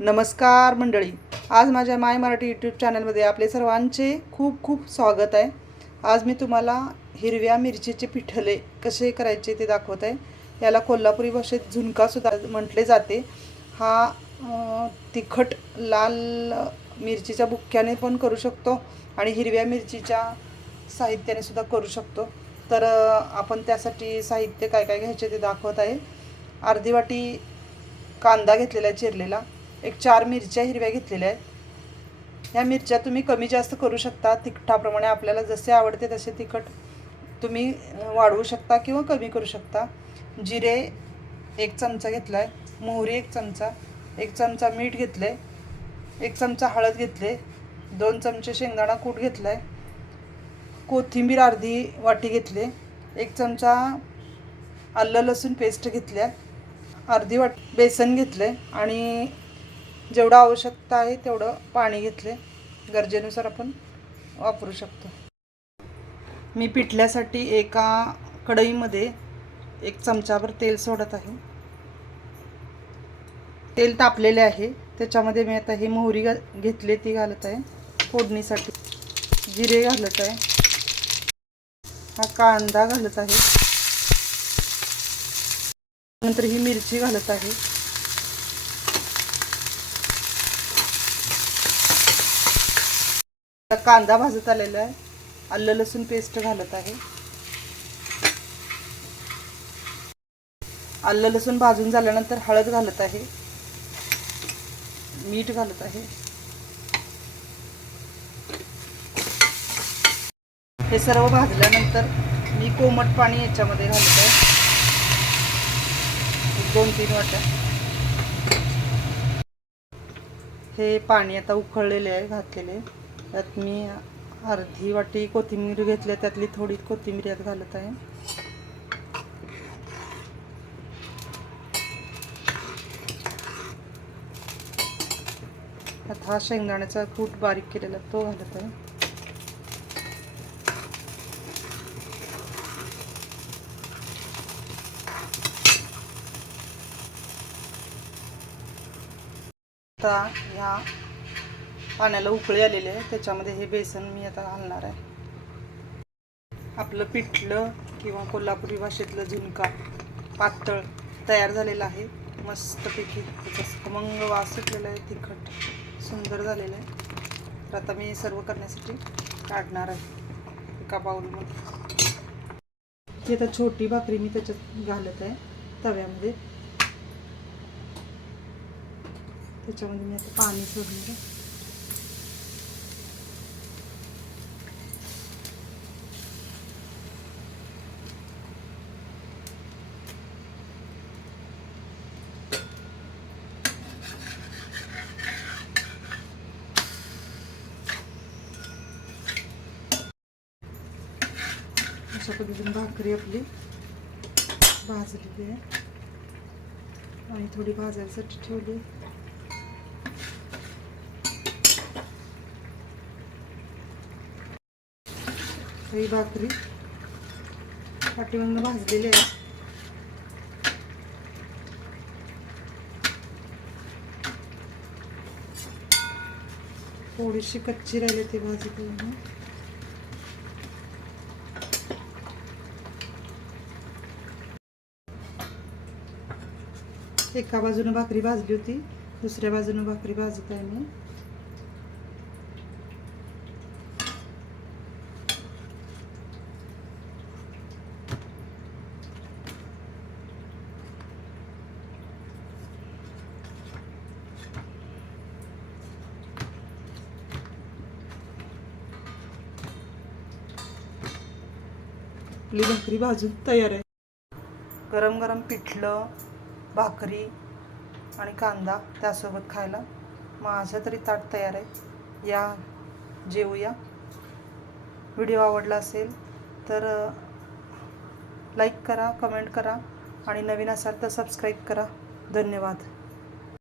नमस्कार मंडळी. आज माझ्या माय मराठी यूट्यूब चॅनलमध्ये आपले सर्वांचे खूप खूप स्वागत आहे. आज मी तुम्हाला हिरव्या मिरचीचे पिठले कसे करायचे ते दाखवत आहे. याला कोल्हापुरी भाषेत झुणकासुद्धा म्हटले जाते. हा तिखट लाल मिरचीच्या बुक्क्याने पण करू शकतो आणि हिरव्या मिरचीच्या साहित्याने सुद्धा करू शकतो. तर आपण त्यासाठी साहित्य काय काय घ्यायचे ते दाखवत आहे. अर्धी वाटी कांदा घेतलेला आहे चिरलेला. एक चार मिरच्या हिरव्या घेतलेल्या आहेत. ह्या मिरच्या तुम्ही कमी जास्त करू शकता. तिखटाप्रमाणे आपल्याला जसे आवडते तसे तिखट तुम्ही वाढवू शकता किंवा कमी करू शकता. जिरे एक चमचा घेतला आहे मोहरी एक चमचा. एक चमचा मीठ घेतलं आहे एक चमचा हळद घेतले दोन चमचे शेंगदाणा कूट घेतला आहे कोथिंबीर अर्धी वाटी घेतली. एक चमचा आलं लसूण पेस्ट घेतल्या. अर्धी वाट बेसन घेतले आणि जेवढं आवश्यकता आहे तेवढं पाणी घेतले. गरजेनुसार आपण वापरू शकतो. मी पिठल्यासाठी एका कढईमध्ये एक चमचाभर तेल सोडत आहे. तेल तापलेले आहे. त्याच्यामध्ये मी आता ही मोहरी घा घेतली ती घालत आहे. फोडणीसाठी जिरे घालत आहे. हा कांदा घालत आहे. नंतर ही मिरची घालत आहे. आता कांदा भाजत आलेला आहे. आलं लसूण पेस्ट घालत आहे. आलं लसूण भाजून झाल्यानंतर हळद घालत आहे. मीठ घालत आहे. हे सर्व भाजल्यानंतर मी कोमट पाणी याच्यामध्ये घालत आहे. दोन तीन वाट्या. हे पाणी आता उकळलेले आहे घातलेले त्यात मी अर्धी वाटी कोथिंबीर घेतली आहे, त्यातली थोडी कोथिंबीर यात घालत आहे. आता हा शेंगदाण्याचा कूट बारीक केलेला तो घालत आहे. आता ह्या पाण्याला उकळी आलेली आहे. त्याच्यामध्ये हे बेसन मी आता घालणार आहे. आपलं पिठलं किंवा कोल्हापुरी भाषेतलं झुणका पातळ तयार झालेलं आहे. मस्तपैकी त्याचा खमंग वास सुटलेला आहे. तिखट सुंदर झालेलं आहे. तर आता मी सर्व करण्यासाठी काढणार आहे एका बाऊलमध्ये ती आता छोटी भाकरी मी त्याच्यात घालत आहे तव्यामध्ये. त्याच्यामध्ये मी आता पाणी सोडलं अशा पद्धतीने भाकरी आपली भाजलेली आहे. आणि थोडी भाजायसाठी ठेवली. ही भाकरी पाठीमागनं भाजलेली आहे. थोडीशी कच्ची राहिली ती भाजी एका बाजूनं भाकरी भाजली होती दुसऱ्या बाजूनं भाकरी भाजत आहे मी. आपली भाकरी भाजून तयार आहे. गरम गरम पिठलं भाकरी आणि कांदा त्यासोबत खायला. माझं तरी ताट तयार आहे. या जेवूया. व्हिडिओ आवडला असेल तर लाईक करा कमेंट करा आणि नवीन असाल तर सबस्क्राईब करा. धन्यवाद.